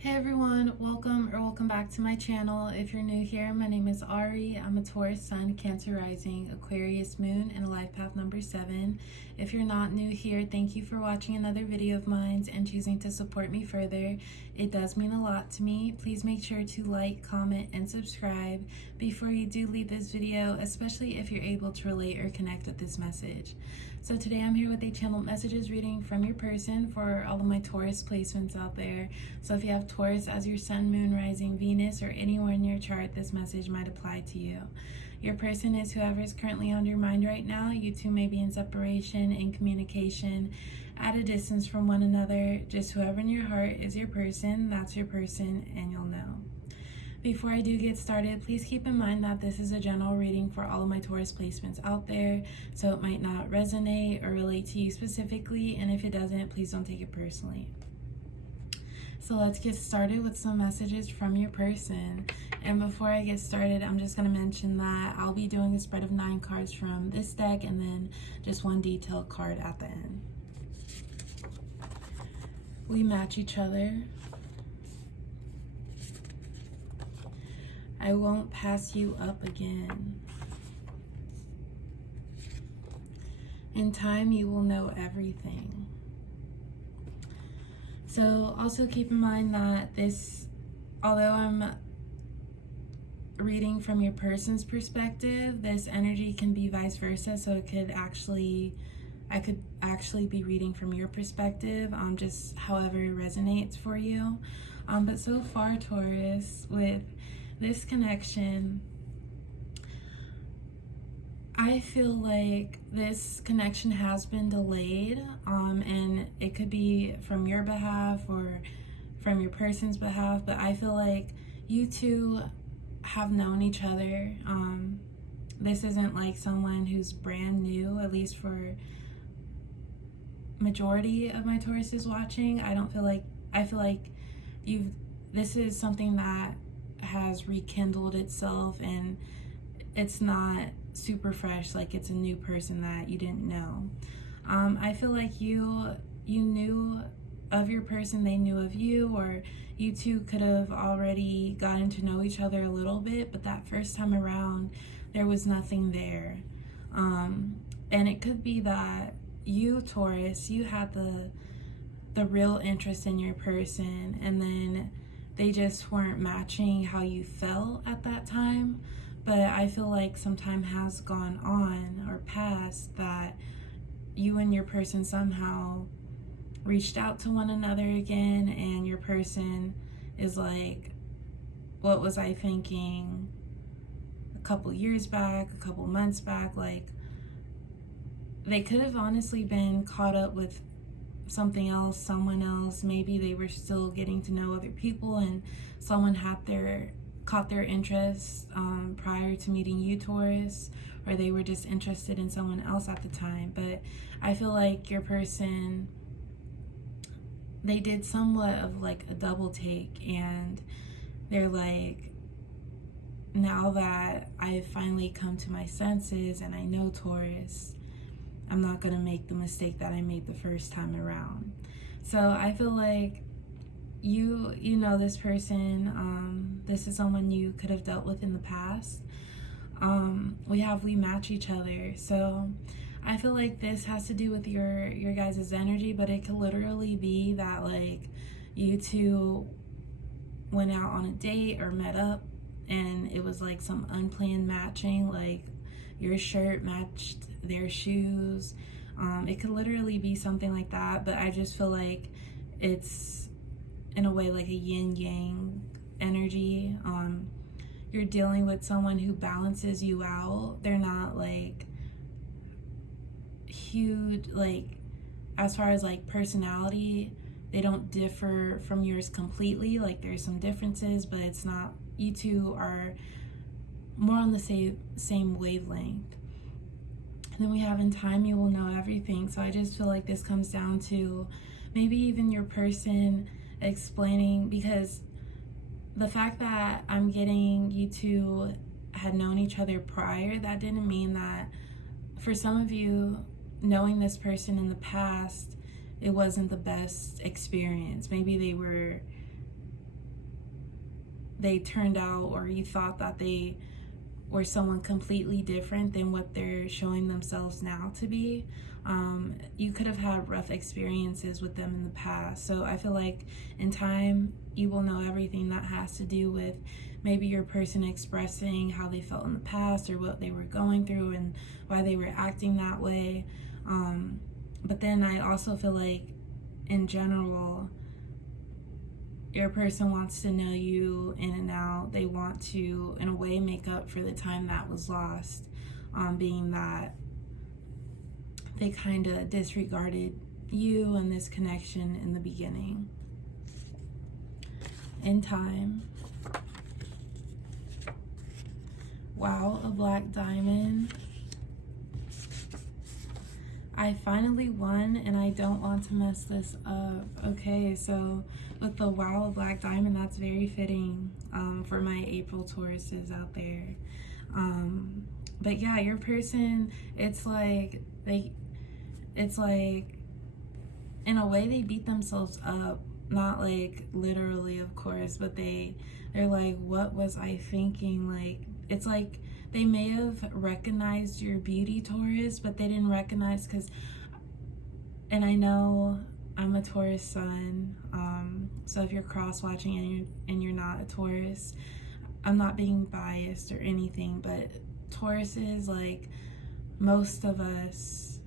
Hey everyone, welcome back to my channel. If you're new here, my name is Ari. I'm a Taurus Sun, Cancer Rising, Aquarius Moon, and Life Path number 7. If you're not new here, thank you for watching another video of mine and choosing to support me further. It does mean a lot to me. Please make sure to like, comment, and subscribe before you do leave this video, especially if you're able to relate or connect with this message. So today I'm here with a channel messages reading from your person for all of my Taurus placements out there. So if you have Taurus as your sun, moon, rising, Venus, or anywhere in your chart, this message might apply to you. Your person is whoever is currently on your mind right now. You two may be in separation, in communication, at a distance from one another. Just whoever in your heart is your person, that's your person, and you'll know. Before I do get started, please keep in mind that this is a general reading for all of my Taurus placements out there, so it might not resonate or relate to you specifically, and if it doesn't, please don't take it personally. So let's get started with some messages from your person. And before I get started, I'm just going to mention that I'll be doing a spread of 9 cards from this deck and then just one detailed card at the end. We match each other. I won't pass you up again. In time, you will know everything. So also keep in mind that this, although I'm reading from your person's perspective, this energy can be vice versa. So it could actually, I could actually be reading from your perspective, just however it resonates for you. But so far, Taurus, with this connection, I feel like this connection has been delayed, and it could be from your behalf or from your person's behalf, but I feel like you two have known each other. This isn't like someone who's brand new, at least for majority of my Tauruses watching. I feel like this is something that has rekindled itself, and it's not super fresh, like it's a new person that you didn't know. I feel like you knew of your person, they knew of you, or you two could have already gotten to know each other a little bit, but that first time around there was nothing there. And it could be that you, Taurus, you had the real interest in your person, and then they just weren't matching how you felt at that time. But I feel like some time has gone on or passed that you and your person somehow reached out to one another again, and your person is like, what was I thinking a couple years back, a couple months back? Like, they could have honestly been caught up with something else, someone else. Maybe they were still getting to know other people and someone caught their interest prior to meeting you, Taurus, or they were just interested in someone else at the time. But I feel like your person, they did somewhat of like a double take, and they're like, now that I've finally come to my senses and I know Taurus, I'm not going to make the mistake that I made the first time around. So I feel like you know this person. This is someone you could have dealt with in the past. We match each other. So I feel like this has to do with your guys' energy, but it could literally be that like you two went out on a date or met up and it was like some unplanned matching, like your shirt matched their shoes. It could literally be something like that, but I just feel like it's in a way like a yin-yang energy. You're dealing with someone who balances you out. They're not like huge, like as far as like personality, they don't differ from yours completely. Like there's some differences, but it's not, you two are more on the same wavelength. And then we have in time you will know everything. So I just feel like this comes down to maybe even your person explaining, because the fact that I'm getting you two had known each other prior, that didn't mean that for some of you, knowing this person in the past, it wasn't the best experience. Maybe they were they turned out, or you thought that they were someone completely different than what they're showing themselves now to be. You could have had rough experiences with them in the past. So I feel like in time, you will know everything that has to do with maybe your person expressing how they felt in the past, or what they were going through and why they were acting that way. But then I also feel like in general, your person wants to know you in and out. They want to, in a way, make up for the time that was lost, being that they kind of disregarded you and this connection in the beginning. In time. Wow, a black diamond. I finally won, and I don't want to mess this up. Okay, so with the wow, a black diamond, that's very fitting for my April Tauruses out there. But yeah, your person, it's like in a way they beat themselves up, not like literally, of course, but they're like, what was I thinking? Like, it's like they may have recognized your beauty, Taurus, but they didn't recognize, and I know I'm a Taurus sun, so if you're cross watching and you're not a Taurus, I'm not being biased or anything, but Tauruses, like most of us,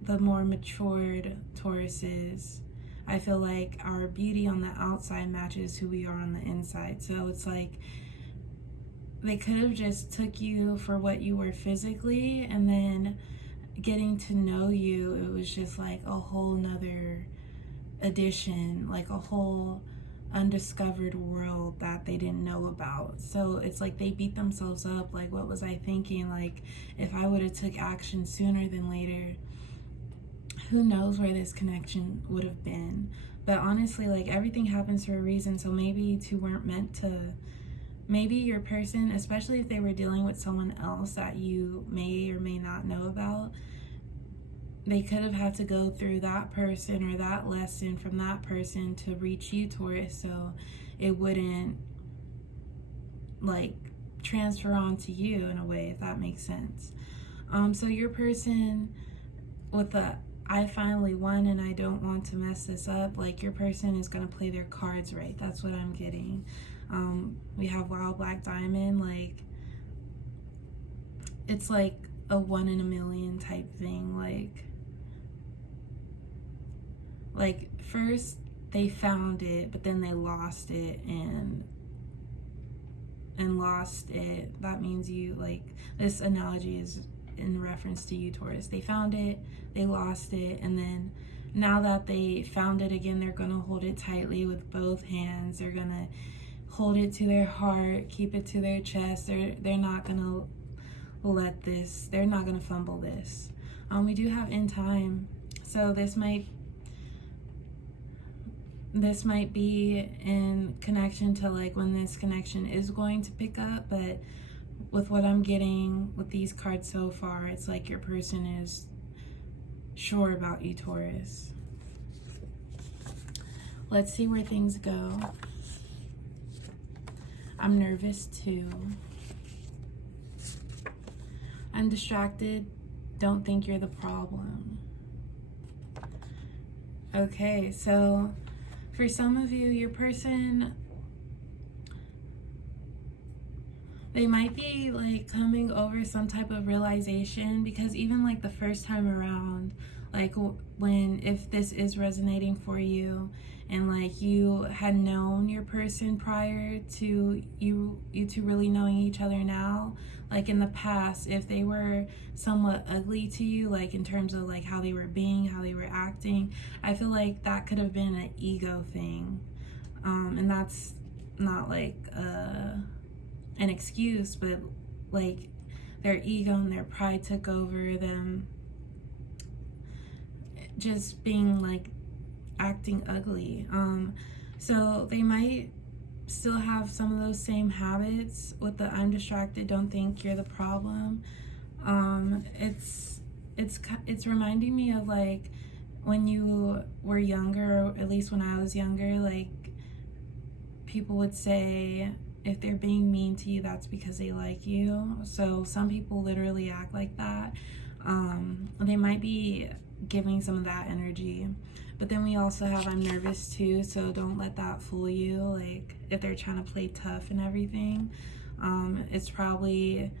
the more matured Tauruses, I feel like our beauty on the outside matches who we are on the inside. So it's like they could have just took you for what you were physically, and then getting to know you, it was just like a whole nother addition, like a whole undiscovered world that they didn't know about. So it's like they beat themselves up, like, what was I thinking? Like, if I would have took action sooner than later, who knows where this connection would have been. But honestly, like, everything happens for a reason. So maybe you two weren't meant to. Maybe your person, especially if they were dealing with someone else that you may or may not know about, they could have had to go through that person or that lesson from that person to reach you, Taurus, so it wouldn't like transfer onto you in a way, if that makes sense. So your person with the I finally won and I don't want to mess this up, like, your person is going to play their cards right. That's what I'm getting. We have wild black diamond, like, it's like a 1 in a million type thing. Like first they found it, but then they lost it, and lost it. That means you, like, this analogy is in reference to you, Taurus. They found it, they lost it, and then now that they found it again, they're gonna hold it tightly with both hands. They're gonna hold it to their heart, keep it to their chest. They're not gonna let this, they're not gonna fumble this. We do have in time, so this might be in connection to, like, when this connection is going to pick up. But with what I'm getting with these cards so far, it's like your person is sure about you, Taurus. Let's see where things go. I'm nervous too. I'm distracted. Don't think you're the problem. Okay, so for some of you, your person, they might be like coming over some type of realization, because even like the first time around, like if this is resonating for you, and like you had known your person prior to you two really knowing each other now, like in the past, if they were somewhat ugly to you, like in terms of like how they were being, how they were acting, I feel like that could have been an ego thing. And that's not like an excuse, but like their ego and their pride took over them, just being like acting ugly. So they might still have some of those same habits with the I'm distracted, don't think you're the problem. It's reminding me of like when you were younger, or at least when I was younger, like people would say if they're being mean to you, that's because they like you. So some people literally act like that. They might be giving some of that energy. But then we also have I'm nervous too, so don't let that fool you. Like, if they're trying to play tough and everything, it's probably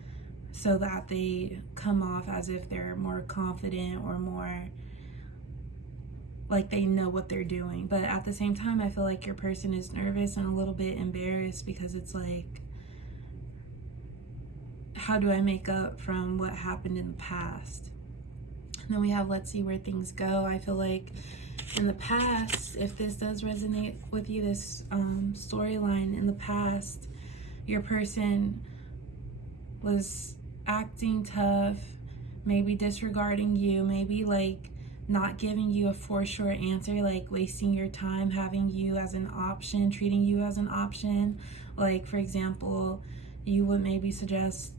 so that they come off as if they're more confident or more like they know what they're doing. But at the same time, I feel like your person is nervous and a little bit embarrassed, because it's like, how do I make up from what happened in the past? And then we have let's see where things go. I feel like in the past, if this does resonate with you, this storyline in the past, your person was acting tough, maybe disregarding you, maybe like not giving you a for sure answer, like wasting your time, having you as an option, treating you as an option. Like, for example, you would maybe suggest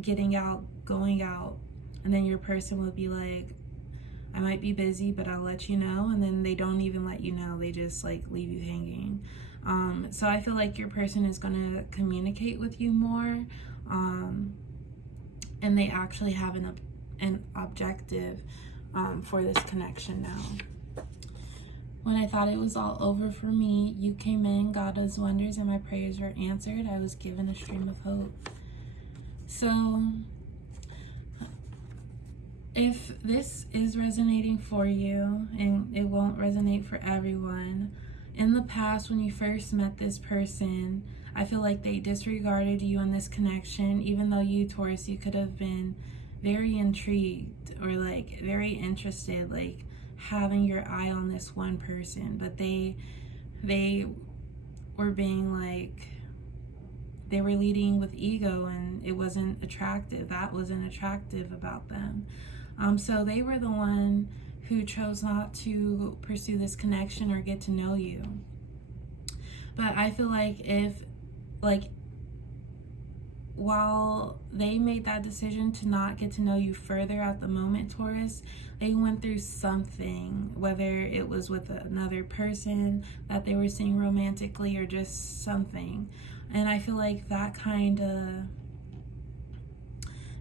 getting out, going out, and then your person would be like, I might be busy, but I'll let you know. And then they don't even let you know, they just like leave you hanging. So I feel like your person is going to communicate with you more, and they actually have an objective for this connection now. When I thought it was all over for me, you came in, God does wonders, and my prayers were answered. I was given a stream of hope. So if this is resonating for you, and it won't resonate for everyone, in the past when you first met this person, I feel like they disregarded you in this connection, even though you, Taurus, you could have been very intrigued or like very interested, like having your eye on this one person, but they were being like, they were leading with ego, and it wasn't attractive. That wasn't attractive about them. So they were the one who chose not to pursue this connection or get to know you. But I feel like while they made that decision to not get to know you further at the moment, Taurus, they went through something, whether it was with another person that they were seeing romantically or just something. And I feel like that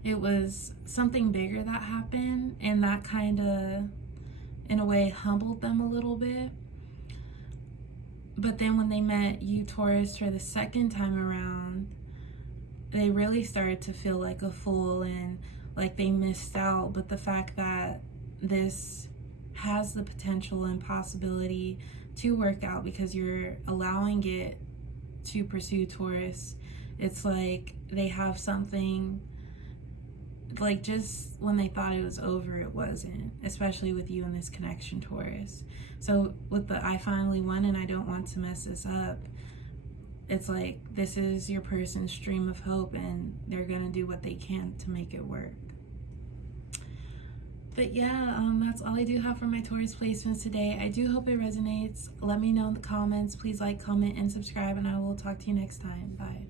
it was something bigger that happened, and that in a way humbled them a little bit. But then when they met you, Taurus, for the second time around, they really started to feel like a fool and like they missed out. But the fact that this has the potential and possibility to work out because you're allowing it to pursue, Taurus, it's like they have something, like just when they thought it was over, it wasn't, especially with you in this connection, Taurus. So with the I finally won and I don't want to mess this up, it's like this is your person's stream of hope, and they're gonna do what they can to make it work. But yeah, that's all I do have for my Taurus placements today. I do hope it resonates. Let me know in the comments. Please like, comment, and subscribe, and I will talk to you next time. Bye.